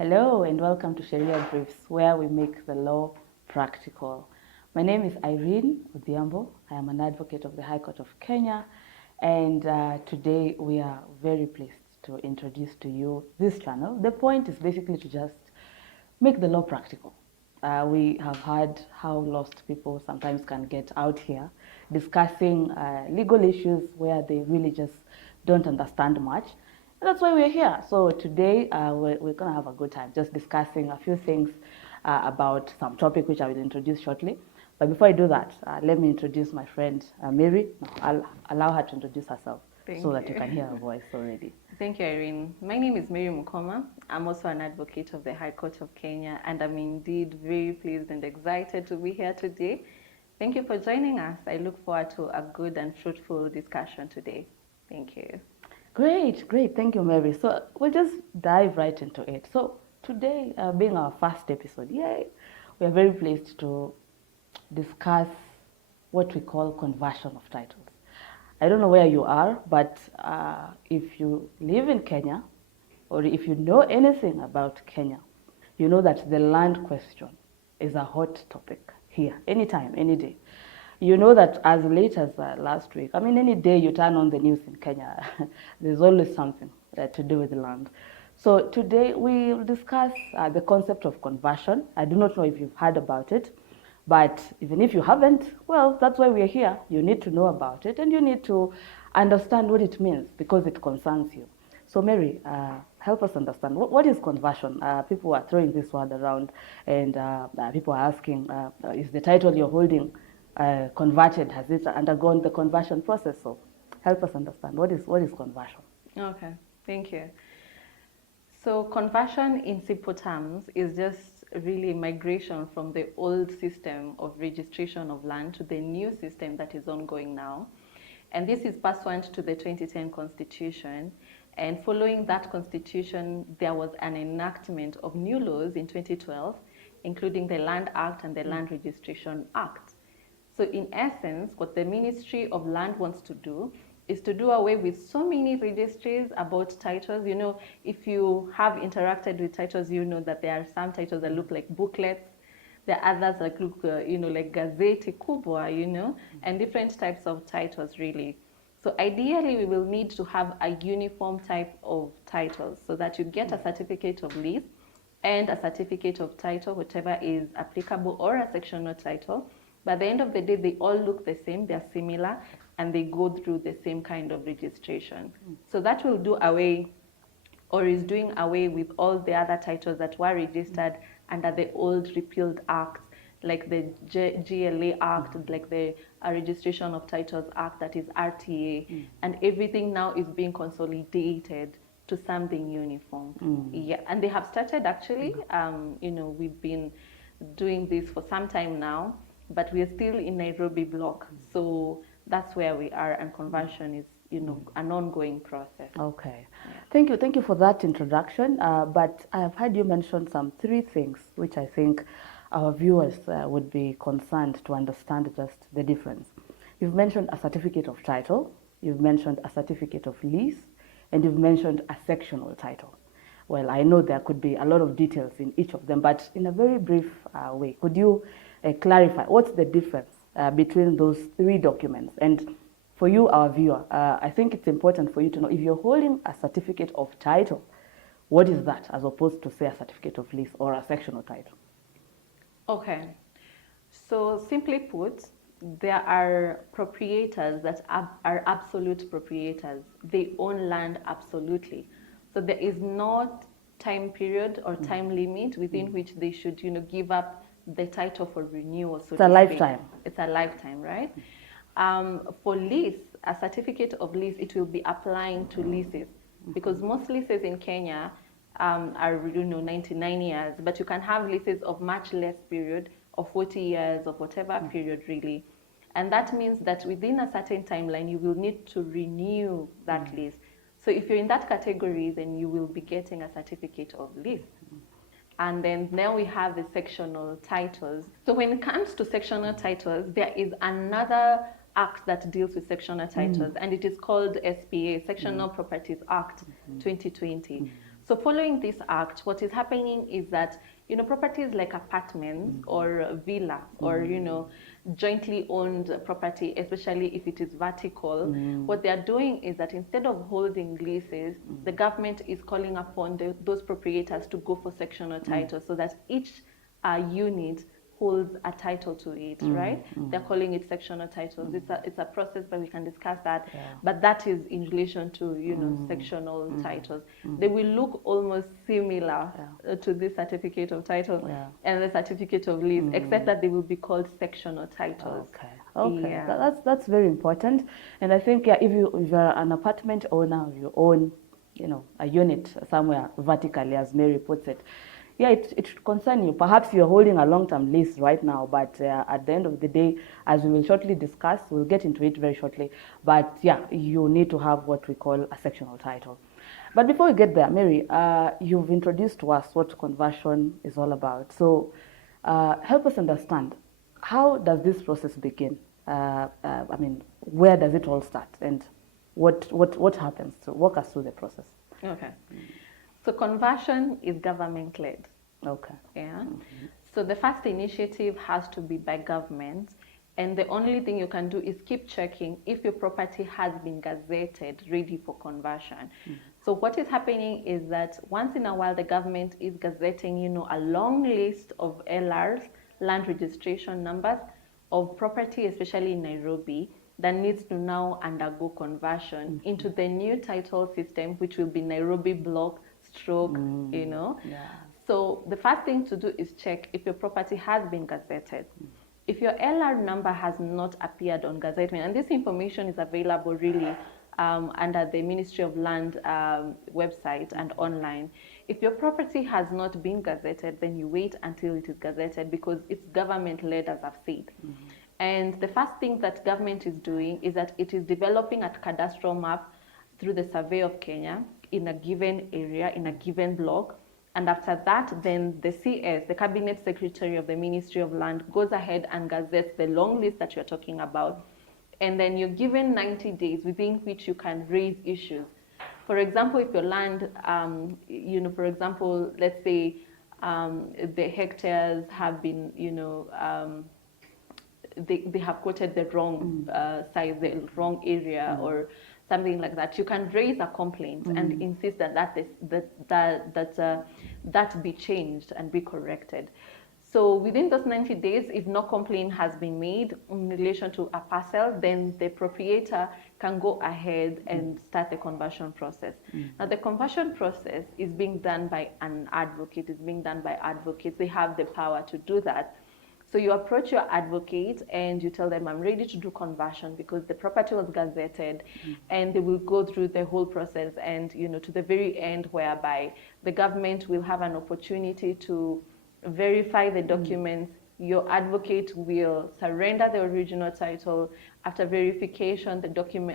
Hello and welcome to Sharia Briefs, where we make the law practical. My name is Irene Odhiambo. I am an advocate of the High Court of Kenya, and today we are very pleased to introduce to you this channel. The point is basically to just make the law practical. We have heard how lost people sometimes can get out here discussing legal issues where they really just don't understand much. And that's why we're here. So today we're going to have a good time just discussing a few things about some topic which I will introduce shortly. But before I do that, let me introduce my friend Mary. I'll allow her to introduce herself so that you can hear her voice already. Thank you, Irene. My name is Mary Mukoma. I'm also an advocate of the High Court of Kenya, and I'm indeed very pleased and excited to be here today. Thank you for joining us. I look forward to a good and fruitful discussion today. Thank you. Great. Thank you, Mary. So we'll just dive right into it. So today, being our first episode, yay, we are very pleased to discuss what we call conversion of titles. I don't know where you are, but if you live in Kenya, or if you know anything about Kenya, you know that the land question is a hot topic here, anytime, any day. You know that as late as last week, I mean, any day you turn on the news in Kenya, there's always something to do with the land. So today we'll discuss the concept of conversion. I do not know if you've heard about it, but even if you haven't, well, that's why we're here. You need to know about it and you need to understand what it means because it concerns you. So Mary, help us understand, what is conversion? People are throwing this word around and people are asking, is the title you're holding converted? Has it undergone the conversion process? So help us understand, what is conversion? Okay, thank you. So conversion in simple terms is just really migration from the old system of registration of land to the new system that is ongoing now. And this is pursuant to the 2010 Constitution. And following that Constitution, there was an enactment of new laws in 2012, including the Land Act and the Land Registration Act. So in essence, what the Ministry of Land wants to do is to do away with so many registries about titles. You know, if you have interacted with titles, you know that there are some titles that look like booklets. There are others that look, like gazeti kubwa, and different types of titles, really. So ideally, we will need to have a uniform type of titles so that you get a certificate of lease and a certificate of title, whichever is applicable, or a sectional title. But at the end of the day, they all look the same, they're similar, and they go through the same kind of registration. So that will do away, or is doing away with all the other titles that were registered under the old repealed acts, like the GLA Act, like the Registration of Titles Act, that is RTA, and everything now is being consolidated to something uniform. Yeah, and they have started actually. We've been doing this for some time now, but we are still in Nairobi block. So that's where we are, and conversion is, an ongoing process. Okay. Yeah. Thank you for that introduction. But I have heard you mention three things which I think our viewers would be concerned to understand just the difference. You've mentioned a certificate of title, you've mentioned a certificate of lease, and you've mentioned a sectional title. Well, I know there could be a lot of details in each of them, but in a very brief way, could you clarify what's the difference between those three documents? And for you, our viewer, I think it's important for you to know if you're holding a certificate of title, what is that as opposed to, say, a certificate of lease or a sectional title? Okay. So simply put, there are proprietors that are absolute proprietors. They own land absolutely. So there is no time period or time limit within which they should, give up the title for renewal. So it's a lifetime. It's a lifetime, right? For lease, a certificate of lease, it will be applying to leases, because most leases in Kenya are 99 years, but you can have leases of much less period, of 40 years, of whatever period really. And that means that within a certain timeline, you will need to renew that lease. So if you're in that category, then you will be getting a certificate of lease. And then now we have the sectional titles. So when it comes to sectional titles, there is another act that deals with sectional titles, and it is called SPA, Sectional Properties Act 2020. So following this act, what is happening is that, properties like apartments or villas or, jointly owned property, especially if it is vertical, what they are doing is that instead of holding leases, the government is calling upon those proprietors to go for sectional title so that each unit holds a title to it, right? They're calling it sectional titles. It's a process, but we can discuss that. Yeah. But that is in relation to, sectional titles. They will look almost similar to this certificate of title and the certificate of lease, except that they will be called sectional titles. Okay, Yeah. that's very important. And I think if you're an apartment owner, you own, a unit somewhere vertically, as Mary puts it. Yeah, it should concern you. Perhaps you're holding a long-term lease right now, but at the end of the day, as we will shortly discuss, we'll get into it very shortly. But yeah, you need to have what we call a sectional title. But before we get there, Mary, you've introduced to us what conversion is all about. So help us understand, how does this process begin? I mean, where does it all start? And what happens? To walk us through the process. Okay. So conversion is government-led. Okay. Yeah. So the first initiative has to be by government, and the only thing you can do is keep checking if your property has been gazetted ready for conversion. So what is happening is that once in a while the government is gazetting, a long list of LRs, land registration numbers, of property, especially in Nairobi, that needs to now undergo conversion into the new title system, which will be Nairobi block stroke, Yeah. So the first thing to do is check if your property has been gazetted. If your LR number has not appeared on Gazettement, and this information is available really under the Ministry of Land website and online. If your property has not been gazetted, then you wait until it is gazetted, because it's government-led, as I've said. And the first thing that government is doing is that it is developing a cadastral map through the Survey of Kenya in a given area, in a given block. And after that, then the CS, the Cabinet Secretary of the Ministry of Land, goes ahead and gazettes the long list that you're talking about. And then you're given 90 days within which you can raise issues. For example, if your land, for example, let's say the hectares have been, they have quoted the wrong size, the wrong area, or something like that, you can raise a complaint and insist that be changed and be corrected. So within those 90 days, if no complaint has been made in relation to a parcel, then the proprietor can go ahead and start the conversion process. Now, the conversion process is being done by an advocate, it's being done by advocates. They have the power to do that. So you approach your advocate and you tell them, I'm ready to do conversion because the property was gazetted, and they will go through the whole process and, to the very end, whereby the government will have an opportunity to verify the documents. Your advocate will surrender the original title. After verification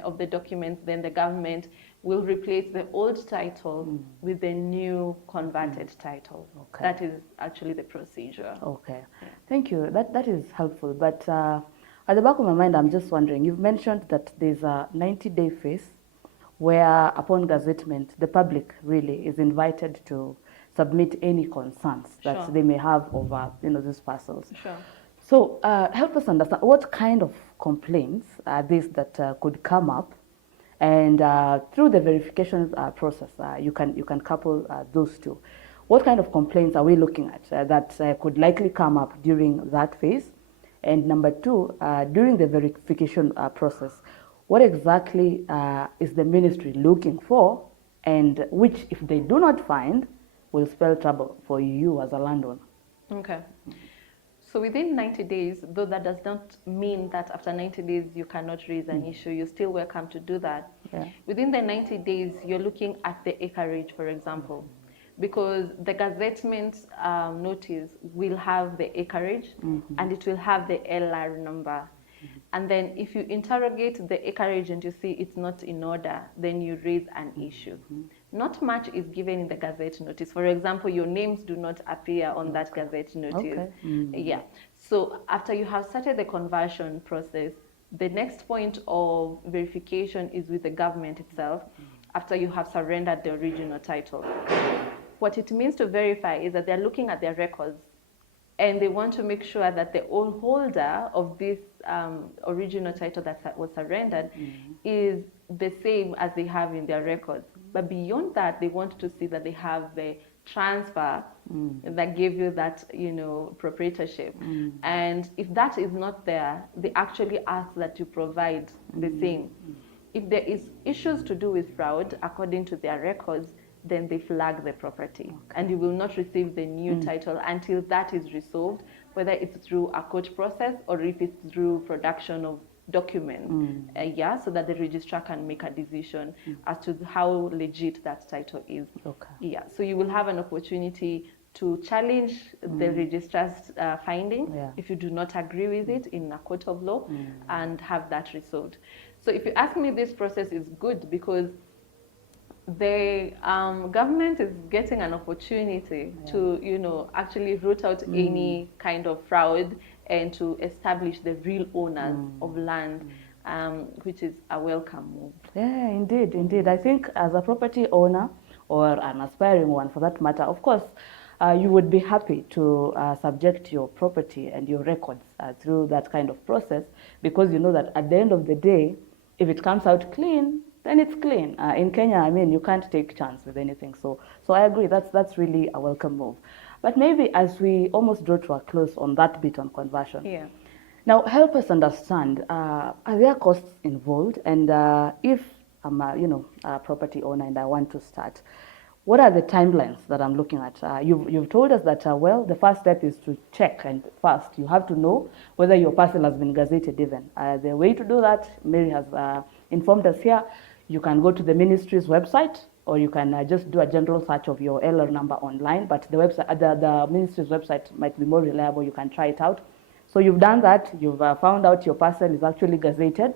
of the documents, then the government will replace the old title with the new converted title. Okay. That is actually the procedure. Okay, thank you. That is helpful. But at the back of my mind, I'm just wondering, you've mentioned that there's a 90-day phase where, upon gazettement, the public really is invited to submit any concerns that they may have over, these parcels. Sure. So help us understand, what kind of complaints are these that could come up, and through the verification process, you can couple those two. What kind of complaints are we looking at that could likely come up during that phase? And number two, during the verification process, what exactly is the ministry looking for, and which, if they do not find, will spell trouble for you as a landowner? Okay. So within 90 days, though that does not mean that after 90 days you cannot raise an issue, you're still welcome to do that. Yeah. Within the 90 days, you're looking at the acreage, for example, because the gazettement notice will have the acreage and it will have the LR number. And then if you interrogate the acreage and you see it's not in order, then you raise an issue. Not much is given in the gazette notice. For example, your names do not appear on that gazette notice. Okay. Yeah. So after you have started the conversion process, the next point of verification is with the government itself, after you have surrendered the original title. what it means to verify is that they're looking at their records and they want to make sure that the old holder of this original title that was surrendered is the same as they have in their records. But beyond that, they want to see that they have the transfer that gave you that, proprietorship. And if that is not there, they actually ask that you provide the same. If there is issues to do with fraud, according to their records, then they flag the property. And you will not receive the new title until that is resolved, whether it's through a court process or if it's through production of documents, so that the registrar can make a decision as to how legit that title is. So you will have an opportunity to challenge the registrar's finding if you do not agree with it in a court of law and have that resolved. So if you ask me, this process is good because the government is getting an opportunity to, actually root out any kind of fraud and to establish the real owners of land, which is a welcome move. Yeah, indeed. I think as a property owner or an aspiring one for that matter, of course, you would be happy to subject your property and your records through that kind of process, because you know that at the end of the day, if it comes out clean, then it's clean. In Kenya, I mean, you can't take chance with anything. So I agree, that's really a welcome move. But maybe as we almost draw to a close on that bit on conversion, now help us understand, are there costs involved? And if I'm a property owner and I want to start, what are the timelines that I'm looking at? You've told us that, the first step is to check, and first you have to know whether your parcel has been gazetted even. The way to do that, Mary has informed us here. You can go to the ministry's website, or you can just do a general search of your LR number online, but the website, the ministry's website might be more reliable. You can try it out. So you've done that, you've found out your parcel is actually gazetted.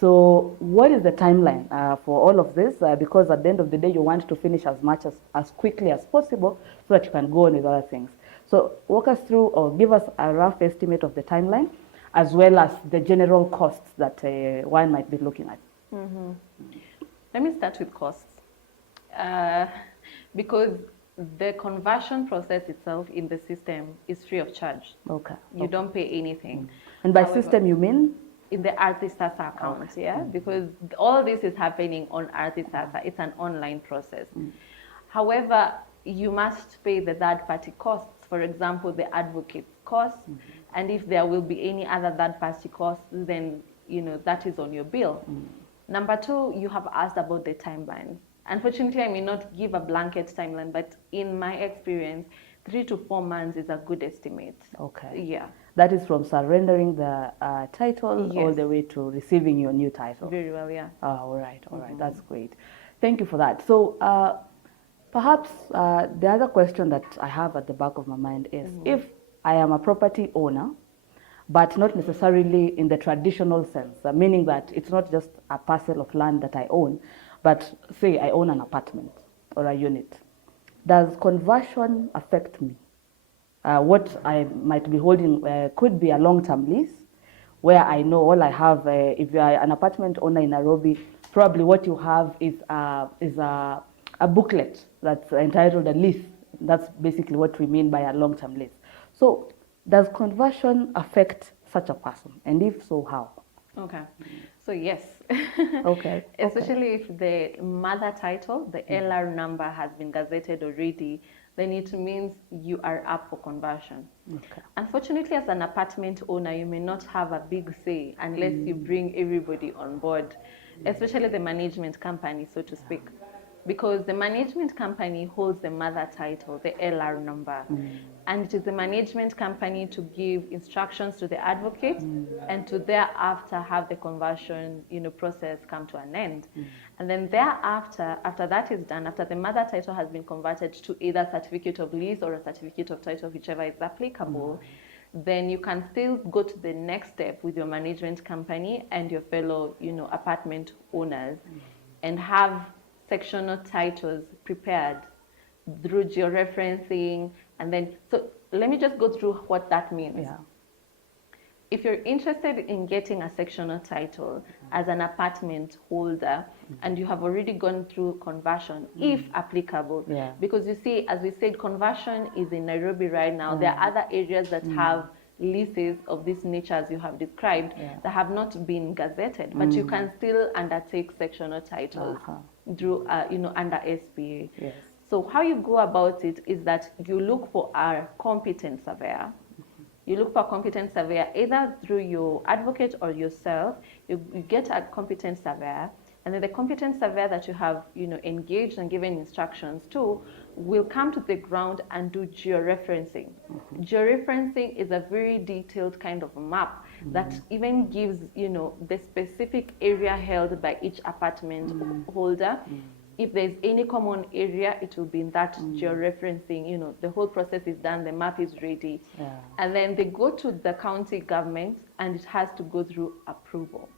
So what is the timeline for all of this? Because at the end of the day, you want to finish as quickly as possible so that you can go on with other things. So walk us through, or give us a rough estimate of the timeline, as well as the general costs that one might be looking at. Let me start with costs. Because the conversion process itself in the system is free of charge. You don't pay anything. And by system, you mean? In the Artisasa account, because all this is happening on Artisasa. It's an online process. However, you must pay the third-party costs, for example, the advocate's costs, and if there will be any other third-party costs, then that is on your bill. Number two, you have asked about the timeline. Unfortunately, I may not give a blanket timeline, but in my experience, 3 to 4 months is a good estimate. That is from surrendering the title all the way to receiving your new title. Very well, all right. That's great. Thank you for that. So perhaps the other question that I have at the back of my mind is, if I am a property owner, but not necessarily in the traditional sense, meaning that it's not just a parcel of land that I own, but say I own an apartment or a unit. Does conversion affect me? What I might be holding could be a long-term lease, where I know all I have, if you are an apartment owner in Nairobi, probably what you have is a booklet that's entitled a lease. That's basically what we mean by a long-term lease. So does conversion affect such a person? And if so, how? So yes. Especially if the mother title, the LR number, has been gazetted already, then it means you are up for conversion. Unfortunately, as an apartment owner, you may not have a big say unless you bring everybody on board, especially the management company, so to speak. Because the management company holds the mother title, the LR number. And it is the management company to give instructions to the advocate and to thereafter have the conversion process come to an end. And then thereafter, after that is done, after the mother title has been converted to either certificate of lease or a certificate of title, whichever is applicable, then you can still go to the next step with your management company and your fellow apartment owners and have sectional titles prepared through georeferencing. And then, so let me just go through what that means. if you're interested in getting a sectional title as an apartment holder, and you have already gone through conversion, if applicable, Yeah. because you see, as we said, conversion is in Nairobi right now. There are other areas that have leases of this nature, as you have described, that have not been gazetted, but you can still undertake sectional titles through, under SPA. Yes. So how you go about it is that you look for a competent surveyor. You look for a competent surveyor either through your advocate or yourself. You get a competent surveyor, and then the competent surveyor that you have, engaged and given instructions to will come to the ground and do georeferencing. Georeferencing is a very detailed kind of map that even gives, the specific area held by each apartment holder. If there's any common area, it will be in that georeferencing. The whole process is done, the map is ready. Yeah. And then they go to the county government, and it has to go through approval.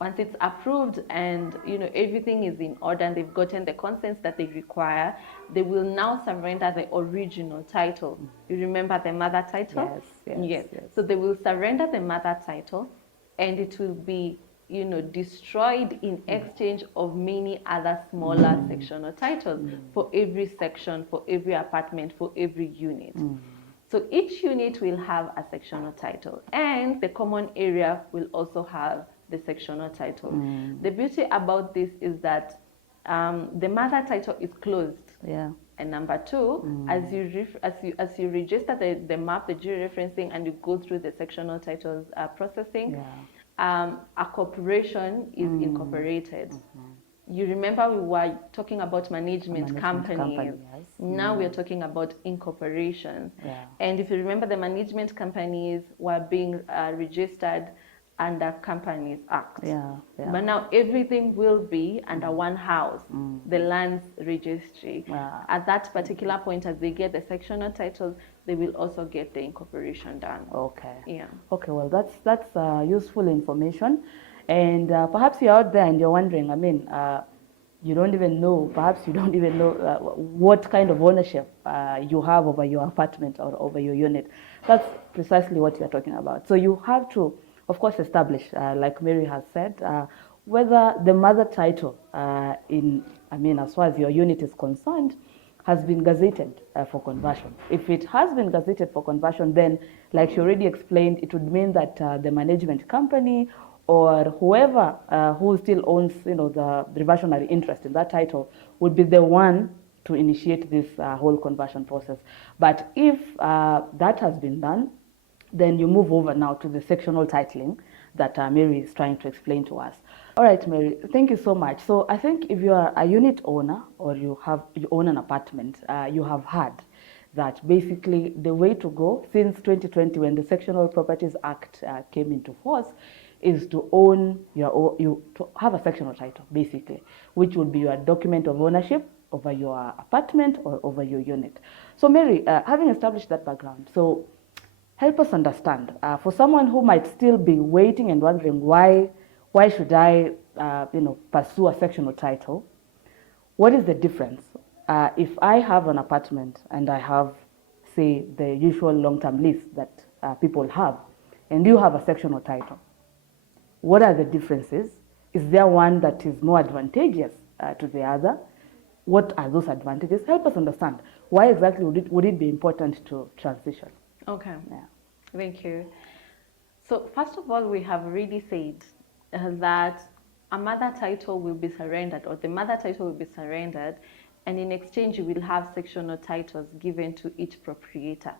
Once it's approved and everything is in order and they've gotten the consents that they require, they will now surrender the original title. You remember the mother title? Yes. So they will surrender the mother title, and it will be destroyed in exchange of many other smaller sectional titles for every section, for every apartment, for every unit. So each unit will have a sectional title, and the common area will also have the sectional title. The beauty about this is that the mother title is closed. Yeah. And number two, as you register the map, the georeferencing, and you go through the sectional titles processing, a corporation is incorporated. You remember we were talking about management companies. Yes. Now we're talking about incorporations. Yeah. And if you remember, the management companies were being registered under Companies Act. Yeah. But now everything will be under one house, the lands registry. At that particular point, as they get the sectional titles, they will also get the incorporation done. Okay. Yeah. Okay, well, that's useful information. And perhaps you're out there and you're wondering, you don't even know, perhaps you don't even know what kind of ownership you have over your apartment or over your unit. That's precisely what you're talking about. So you have to, of course, establish, like Mary has said, whether the mother title as far as your unit is concerned, has been gazetted for conversion. If it has been gazetted for conversion, then, like she already explained, it would mean that the management company or whoever who still owns, the reversionary interest in that title would be the one to initiate this whole conversion process. But if that has been done, then you move over now to the sectional titling that Mary is trying to explain to us. All right, Mary, thank you so much. So I think if you are a unit owner or you own an apartment, you have heard that basically the way to go since 2020, when the Sectional Properties Act came into force, is to own to have a sectional title, basically, which would be your document of ownership over your apartment or over your unit. So Mary, having established that background, so help us understand, for someone who might still be waiting and wondering why should I pursue a sectional title, what is the difference if I have an apartment and I have, say, the usual long-term lease that people have, and you have a sectional title? What are the differences? Is there one that is more advantageous to the other? What are those advantages? Help us understand why exactly would it be important to transition? Okay. Yeah. Thank you. So first of all, we have already said that a mother title will be surrendered, or the mother title will be surrendered, and in exchange you will have sectional titles given to each proprietor.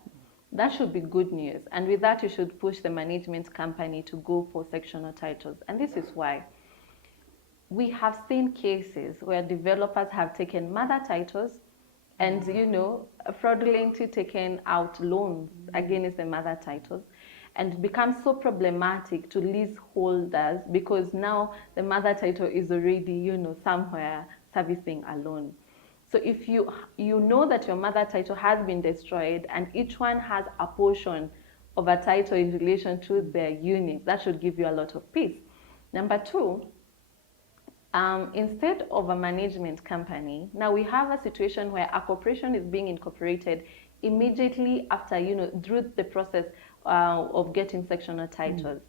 That should be good news, and with that you should push the management company to go for sectional titles. And this is why we have seen cases where developers have taken mother titles and fraudulently taken out loans against the mother titles, and it becomes so problematic to leaseholders because now the mother title is already somewhere servicing a loan. So if you know that your mother title has been destroyed and each one has a portion of a title in relation to their unit, that should give you a lot of peace. Number two, instead of a management company, now we have a situation where a corporation is being incorporated immediately after, through the process of getting sectional titles.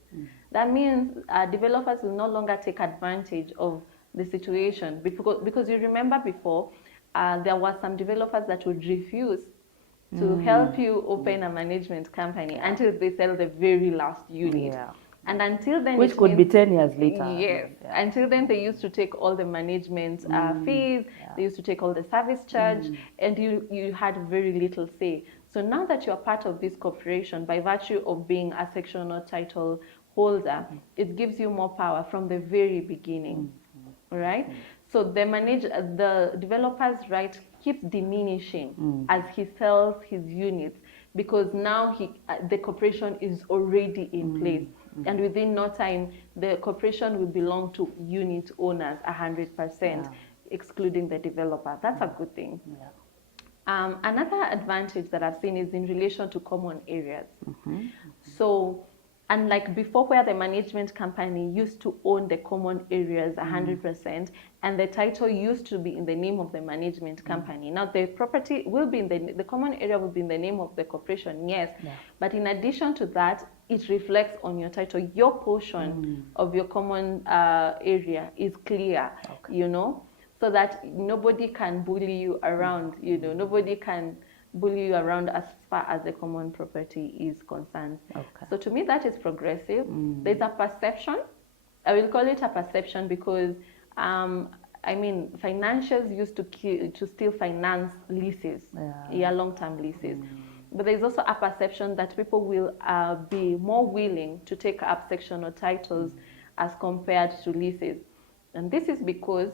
That means developers will no longer take advantage of the situation, because you remember before there were some developers that would refuse to help you open a management company until they sell the very last unit. Yeah. And until then, Which could be 10 years later. Yes. Yeah. Until then, they used to take all the management fees, they used to take all the service charge, and you had very little say. So now that you're part of this corporation, by virtue of being a sectional title holder, it gives you more power from the very beginning. Right? So the developer's right keeps diminishing as he sells his units, because now the corporation is already in place. And within no time, the corporation will belong to unit owners 100%, excluding the developer. That's a good thing. Another advantage that I've seen is in relation to common areas. So, unlike before, where the management company used to own the common areas 100%, and the title used to be in the name of the management company. Now the property will be in the common area will be in the name of the corporation, yes. But in addition to that, it reflects on your title. Your portion of your common area is clear, you know, so that nobody can bully you around, you know, nobody can bully you around as far as the common property is concerned. So to me, that is progressive. There's a perception. I will call it a perception because, I mean, financials used to still finance leases, long-term leases. But there's also a perception that people will be more willing to take up sectional titles as compared to leases. And this is because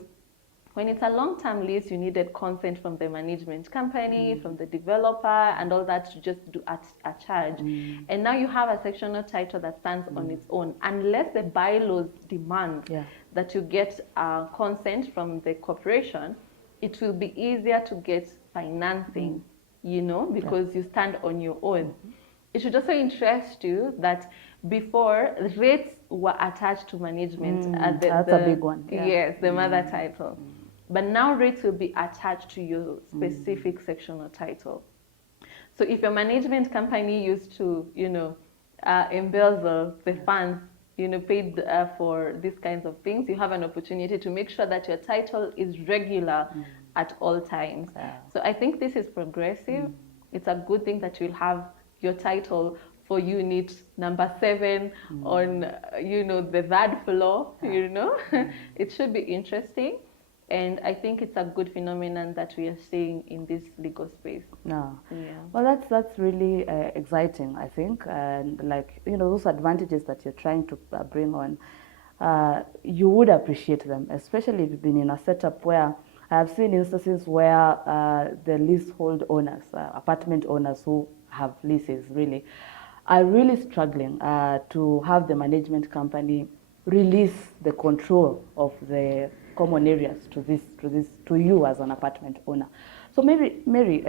when it's a long-term lease, you needed consent from the management company, from the developer, and all that to just do a charge. And now you have a sectional title that stands on its own. Unless the bylaws demand that you get consent from the corporation, it will be easier to get financing, you know, because you stand on your own. It should also interest you that before, rates were attached to management. That's a big one. Yes, the mother title. But now rates will be attached to your specific sectional title. So if your management company used to, you know, embezzle the funds, you know, paid for these kinds of things, you have an opportunity to make sure that your title is regular at all times. So I think this is progressive. It's a good thing that you'll have your title for unit number 7 on, you know, the 3rd floor, you know. It should be interesting. And I think it's a good phenomenon that we are seeing in this legal space. Well, that's really exciting, I think. And like, you know, those advantages that you're trying to bring on, you would appreciate them, especially if you've been in a setup where I have seen instances where the leasehold owners, apartment owners who have leases really, are really struggling to have the management company release the control of the common areas to you as an apartment owner. So maybe, Mary,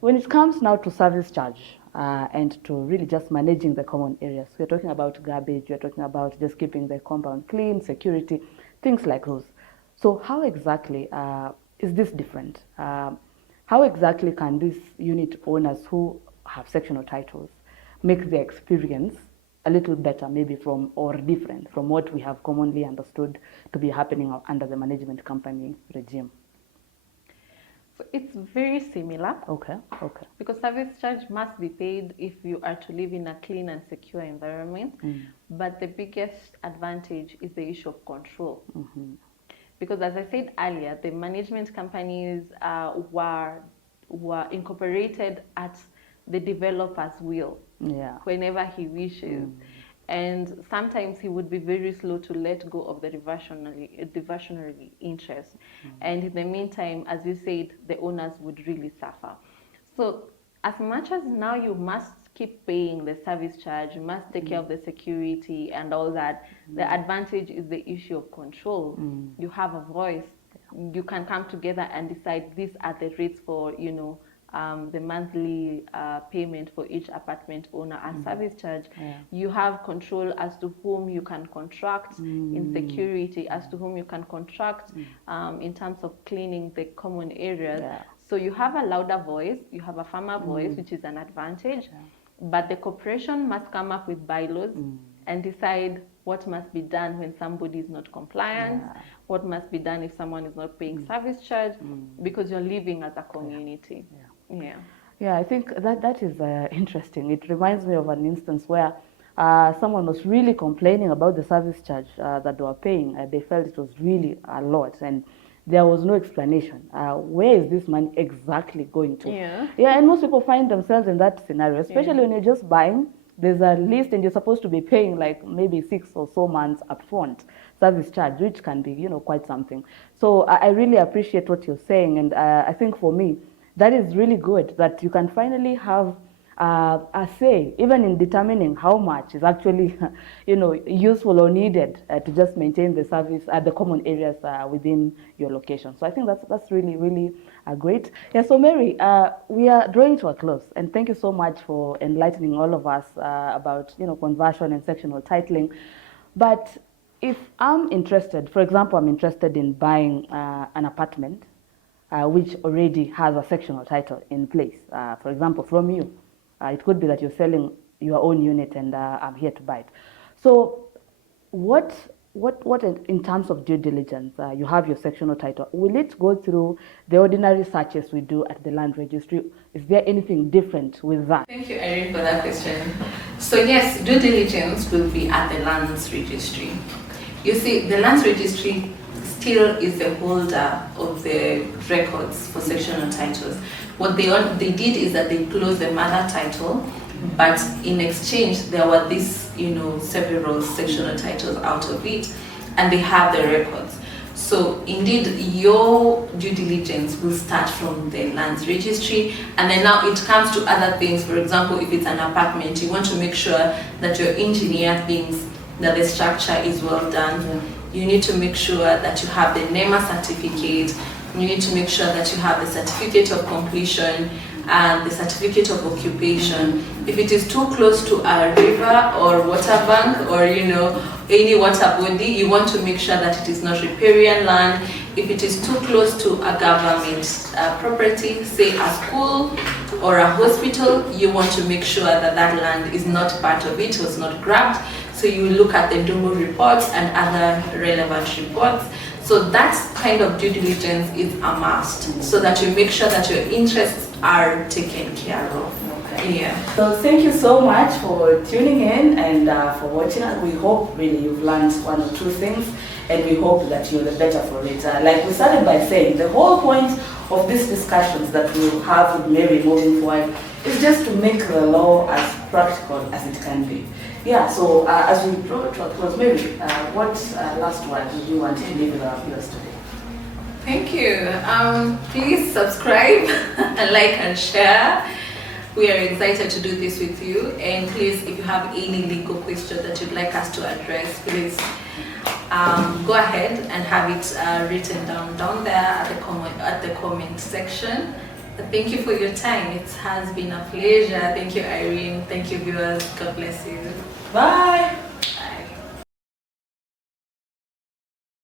when it comes now to service charge and to really just managing the common areas, we're talking about garbage, we're talking about just keeping the compound clean, security, things like those. So how exactly is this different? How exactly can these unit owners who have sectional titles make their experience a little better, maybe from, or different from what we have commonly understood to be happening under the management company regime? So it's very similar. Okay. Because service charge must be paid if you are to live in a clean and secure environment. But the biggest advantage is the issue of control. Because as I said earlier, the management companies were incorporated at the developer's will, whenever he wishes. And sometimes he would be very slow to let go of the diversionary interest. And in the meantime, as you said, the owners would really suffer. So as much as now you must keep paying the service charge, you must take care of the security and all that, the advantage is the issue of control. You have a voice. You can come together and decide these are the rates for, you know, the monthly payment for each apartment owner and service charge. You have control as to whom you can contract in security, as to whom you can contract in terms of cleaning the common areas. So you have a louder voice, you have a firmer voice, which is an advantage. but the corporation must come up with bylaws and decide what must be done when somebody is not compliant, what must be done if someone is not paying service charge, because you're living as a community. Yeah, I think that is interesting. It reminds me of an instance where someone was really complaining about the service charge that they were paying. They felt it was really a lot, and there was no explanation. Where is this money exactly going to? Yeah, and most people find themselves in that scenario, especially when you're just buying. There's a list, and you're supposed to be paying like maybe 6 or so months upfront service charge, which can be, quite something. So I really appreciate what you're saying, and I think for me, that is really good that you can finally have a say, even in determining how much is actually, useful or needed to just maintain the service at the common areas within your location. So I think that's really, really great. Yeah. So Mary, we are drawing to a close, and thank you so much for enlightening all of us about conversion and sectional titling. But if I'm interested, for example, I'm interested in buying an apartment which already has a sectional title in place. For example, from you, it could be that you're selling your own unit and I'm here to buy it. So what in terms of due diligence, you have your sectional title. Will it go through the ordinary searches we do at the land registry? Is there anything different with that? Thank you, Irene, for that question. So yes, due diligence will be at the lands registry. You see, the lands registry still is the holder of the records for sectional titles. What they did is that they closed the mother title, but in exchange there were these, several sectional titles out of it, and they have the records. So indeed, your due diligence will start from the lands registry, and then now it comes to other things. For example, if it's an apartment, you want to make sure that your engineer thinks that the structure is well done. You need to make sure that you have the NEMA certificate. You need to make sure that you have the certificate of completion and the certificate of occupation. If it is too close to a river or water bank or any water body, you want to make sure that it is not riparian land. If it is too close to a government property, say a school or a hospital, you want to make sure that that land is not part of it, was not grabbed. So you look at the DOMO reports and other relevant reports. So that kind of due diligence is a must, so that you make sure that your interests are taken care of. Okay. Yeah. So thank you so much for tuning in and for watching us. We hope really you've learned one or two things, and we hope that you're the better for it. Like we started by saying, the whole point of these discussions that we'll have with Mary moving forward is just to make the law as practical as it can be. Yeah, so as we draw to a close, Mary, what last word do you want to leave with our viewers today? Thank you. Please subscribe and like and share. We are excited to do this with you. And please, if you have any legal question that you'd like us to address, please go ahead and have it written down there at the comment section. Thank you for your time. It has been a pleasure. Thank you, Irene. Thank you, viewers. God bless you. Bye.